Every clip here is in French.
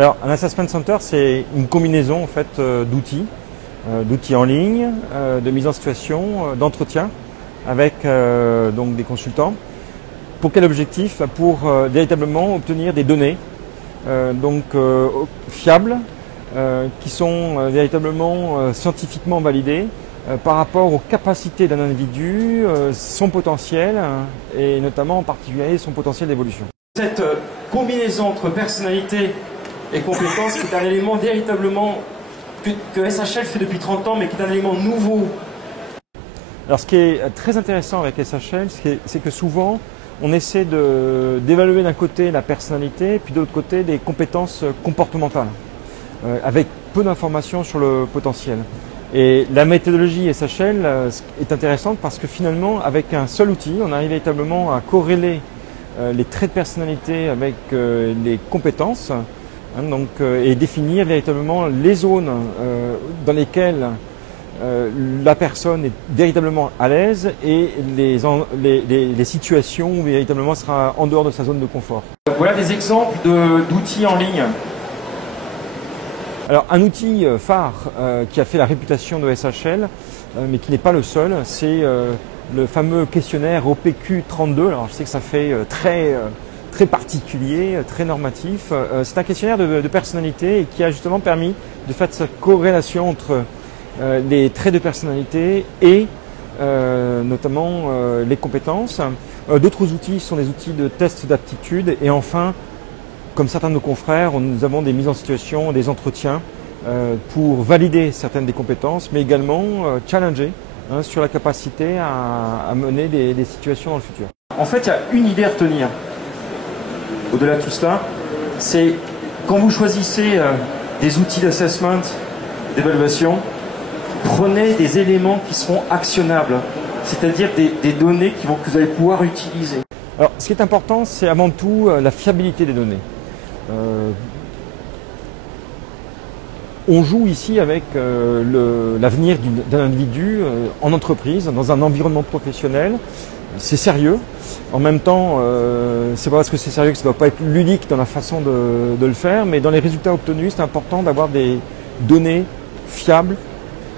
Alors, un assessment center, c'est une combinaison en fait d'outils en ligne, de mise en situation, d'entretien avec donc des consultants. Pour quel objectif? Pour véritablement obtenir des données fiables, qui sont véritablement scientifiquement validées par rapport aux capacités d'un individu, son potentiel et notamment en particulier son potentiel d'évolution. Cette combinaison entre personnalité et compétences qui est un élément véritablement que SHL fait depuis 30 ans mais qui est un élément nouveau. Alors ce qui est très intéressant avec SHL, c'est que souvent on essaie d'évaluer d'un côté la personnalité puis de l'autre côté des compétences comportementales avec peu d'informations sur le potentiel. Et la méthodologie SHL est intéressante parce que finalement avec un seul outil on arrive véritablement à corréler les traits de personnalité avec les compétences et définir véritablement les zones dans lesquelles la personne est véritablement à l'aise et les situations où véritablement sera en dehors de sa zone de confort. Voilà des exemples d'outils en ligne. Alors un outil phare qui a fait la réputation de SHL, mais qui n'est pas le seul, c'est le fameux questionnaire OPQ32. Alors je sais que ça fait très particulier, très normatif. C'est un questionnaire de personnalité et qui a justement permis de faire cette corrélation entre les traits de personnalité et notamment les compétences. D'autres outils sont des outils de tests d'aptitude et enfin, comme certains de nos confrères, nous avons des mises en situation, des entretiens pour valider certaines des compétences, mais également challenger sur la capacité à mener des situations dans le futur. En fait, il y a une idée à retenir. Au-delà de tout cela, c'est quand vous choisissez des outils d'assessment, d'évaluation, prenez des éléments qui seront actionnables, c'est-à-dire des données que vous allez pouvoir utiliser. Alors, ce qui est important, c'est avant tout la fiabilité des données. On joue ici avec l'avenir d'un individu en entreprise, dans un environnement professionnel. C'est sérieux. En même temps, c'est pas parce que c'est sérieux que ça ne doit pas être ludique dans la façon de le faire, mais dans les résultats obtenus, c'est important d'avoir des données fiables,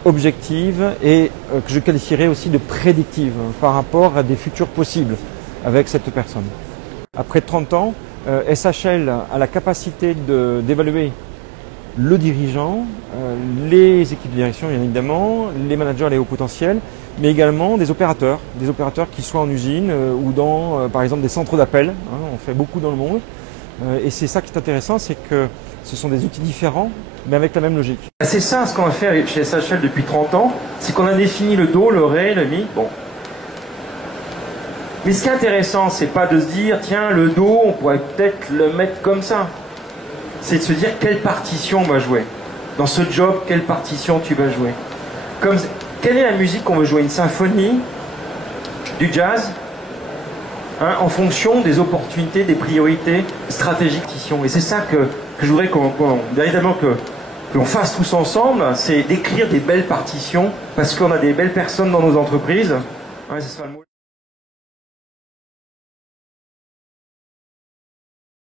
objectives et que je qualifierais aussi de prédictives par rapport à des futurs possibles avec cette personne. Après 30 ans, SHL a la capacité d'évaluer le dirigeant, les équipes de direction bien évidemment, les managers, les hauts potentiels, mais également des opérateurs qui soient en usine ou dans par exemple des centres d'appel, on fait beaucoup dans le monde. Et c'est ça qui est intéressant, c'est que ce sont des outils différents, mais avec la même logique. C'est ça ce qu'on a fait chez SHL depuis 30 ans, c'est qu'on a défini le do, le ré, le mi. Bon. Mais ce qui est intéressant, c'est pas de se dire, tiens, le do, on pourrait peut-être le mettre comme ça. C'est de se dire quelle partition on va jouer. Dans ce job, quelle partition tu vas jouer. Quelle est la musique qu'on veut jouer? Une symphonie, du jazz, en fonction des opportunités, des priorités stratégiques. Et c'est ça que je voudrais véritablement qu'on fasse tous ensemble, c'est d'écrire des belles partitions, parce qu'on a des belles personnes dans nos entreprises. Ouais, ce sera le mot.